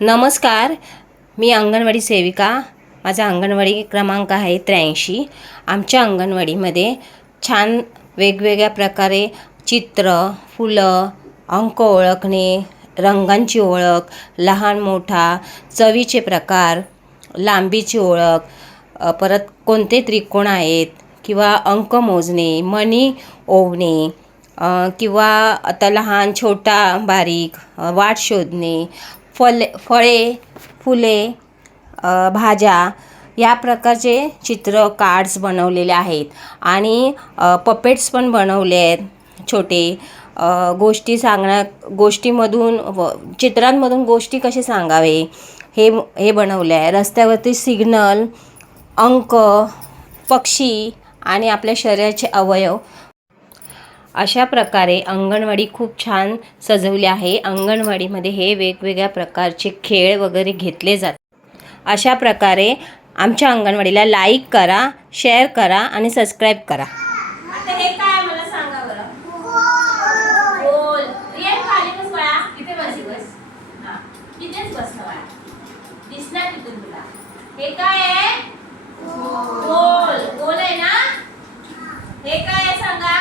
नमस्कार, मी अंगणवाडी सेविका. माझा अंगणवाडी क्रमांक आहे 83. आमच्या अंगणवाडीमध्ये छान वेगवेगळ्या प्रकारे चित्र, फुलं, अंक ओळखणे, रंगांची ओळख, लहान मोठा, चवीचे प्रकार, लांबीची ओळख, परत कोणते त्रिकोण आहेत किंवा अंक मोजणे, मणी ओवणे, किंवा आता लहान छोटा बारीक वाट शोधणे, फळे, फुले, भाज्या या प्रकारचे चित्र कार्ड्स बनवलेले आहेत आणि पपेट्स पण बनवले आहेत छोटे. गोष्टीमधून चित्रांमधून गोष्टी कसे सांगावे हे बनवले आहे. रस्त्यावरती सिग्नल, अंक, पक्षी आणि आपल्या शरीराचे अवयव अशा प्रकारे अंगणवाडी खूप छान सजवली आहे. अंगणवाडीमध्ये हे वेगवेगळ्या प्रकारचे खेळ वगैरे घेतले जातात. अशा प्रकारे आमच्या अंगणवाडीला लाईक करा, शेअर करा आणि सबस्क्राईब करा. आता हे काय मला सांगा बरं. गोल. रिया खाली बस बाळा. इथे बस. हां. इथेच बस ना बाळा. दिसणार तिथून तुला. हे काय आहे? गोल. गोल आहे ना? हे काय आहे सांगा?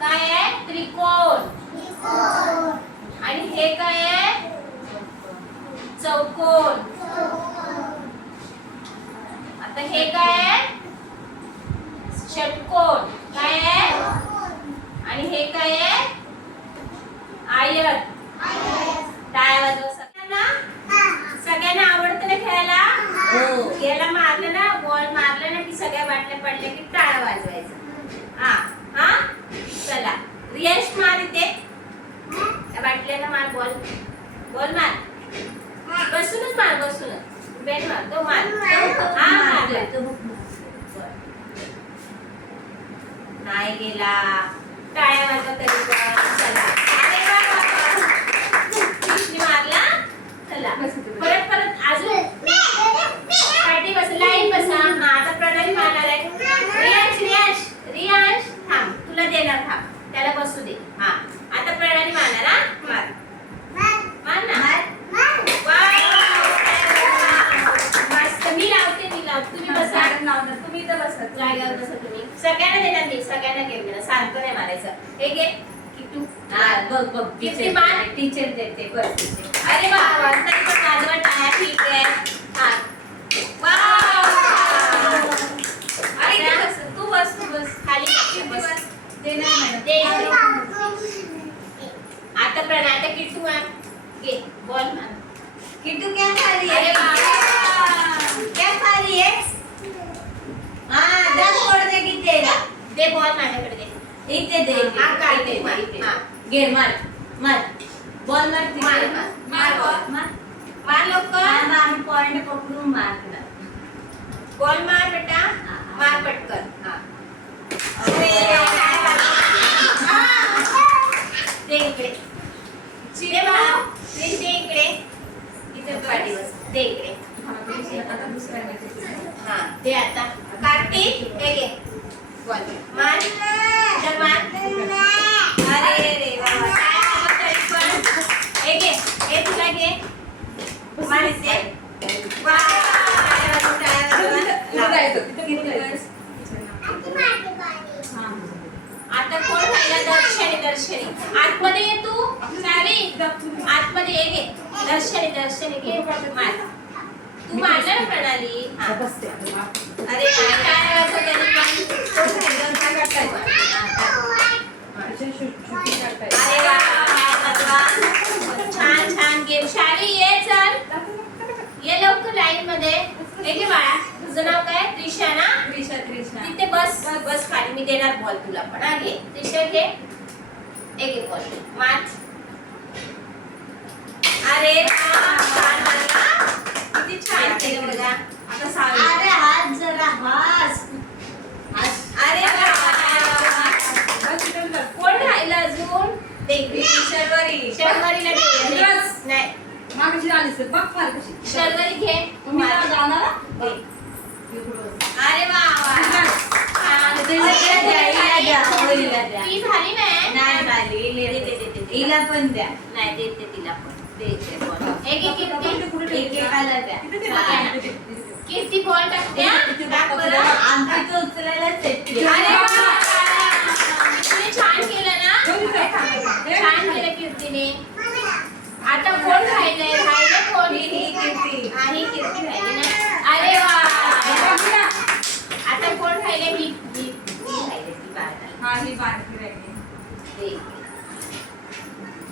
काय आहे? त्रिकोण. आणि हे काय आहे? चौकोन. आता हे काय आहे? षटकोन. काय आहे? आणि हे काय आहे? आयत. टाळ्या वाजवा सगळ्यांना आवडतं ना खेळायला? हो. याला मारलं ना, बॉल मारलं ना की सगळ्या बाटल्या पडल्या की टाळ्या वाजवायचं. हा चला रियाश मार इथे. त्या बाटल्याला मार. बॉल मार. बसूनच बेन मार. तो मार. हा मारला तो. नाही गेला. टाळ्या वाजवा तरी पण. चला अरे वा. कृष्णी मारला. चला परत अजून पाठी बस. लाईन बसा. हा आता प्रणाली मारणार आहे. रियाश थांब. तुला देणार. थांब. त्याला बसू दे. हा आता प्रणाली मारणार. हा मार ना. मस्त. मी लावते. तुम्ही बसा. तुम्ही इथं बसा. जागेवर बसा तुम्ही. सगळ्यांना देणार मी. सगळ्यांना गेम देणार. सारखं नाही मारायचं. हे घे किट्टू. हा बघ किती मार. टीचर देते. बस. अरे वा. तरी पण वाजवा टाळ्या. ठीक आहे. हा तू बस खाली बस. देणार मॅडम. आता प्रणय. आता किट्टू मार. घे बॉल मार. किट्टू क्या खा रही है? क्या खा रही है? हाँ दस तोड़ दे किट्टे. दे बॉल माझ्याकडे दे. इथे दे. हा काढते. हा घे. मार बॉल. मार लवकर. पॉइंट पकडून मार. बॉल मार बेटा. मार पटकन. हा दे इकडे. दे बाळा. दे इकडे. इथे पाठी बस. दे इकडे. हा दे आता. कार्तिक हे घे. बॉल मार. चल मार. अरे रे बाबा. काय तरी पण. हे घे. हे तुला घे. मार इथे. आता कोण राहिला? दर्शनी. आतमध्ये ये तू. सारी आतमध्ये ये. घे दर्शनी घे. मार. तू मारला ना प्रणाली. अरे काय अरे वा. छान गेम. शाली ये. चल ये लवकर लाईन मध्ये. हे घे बाळा. तुझं नाव काय? त्रिशा ना? त्रिशा. तिथे बस खाली. मी देणार बॉल तुला पण. हा घे त्रिशा. घे. एक घे बॉल. मार. अरे किती छान केलं बघा. आता अरे हात जरा हास. अरे कोण राहिलं अजून? शर्वरीला नाही. शर्वरी घे. अरे वा. ती झाली नाही. हिला पण द्या. नाही देते तिला पण. एक कीर्ती बॉल टाकते टाक बरं. अरे वा. कीर्तीने छान केलं ना, छान केलं कीर्तीने. आता कोण राहिलंय कोण? कीर्ती राहिली ना. अरे वा. आता कोण राहिले? ही राहिली ती बाळा.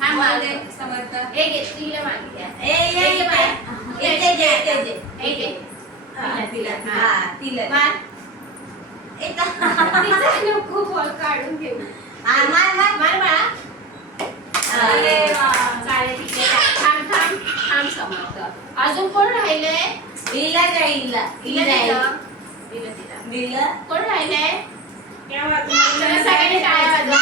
हा मागे समर्थ एक तिला मागे नको बॉल काढून घेऊ. मार बाळा. चालेल ठीक आहे. थांब समर्थ. अजून कोण राहिलंय? तिला कोण राहिलंय? सगळ्यांनी टाळ्या वाजवा.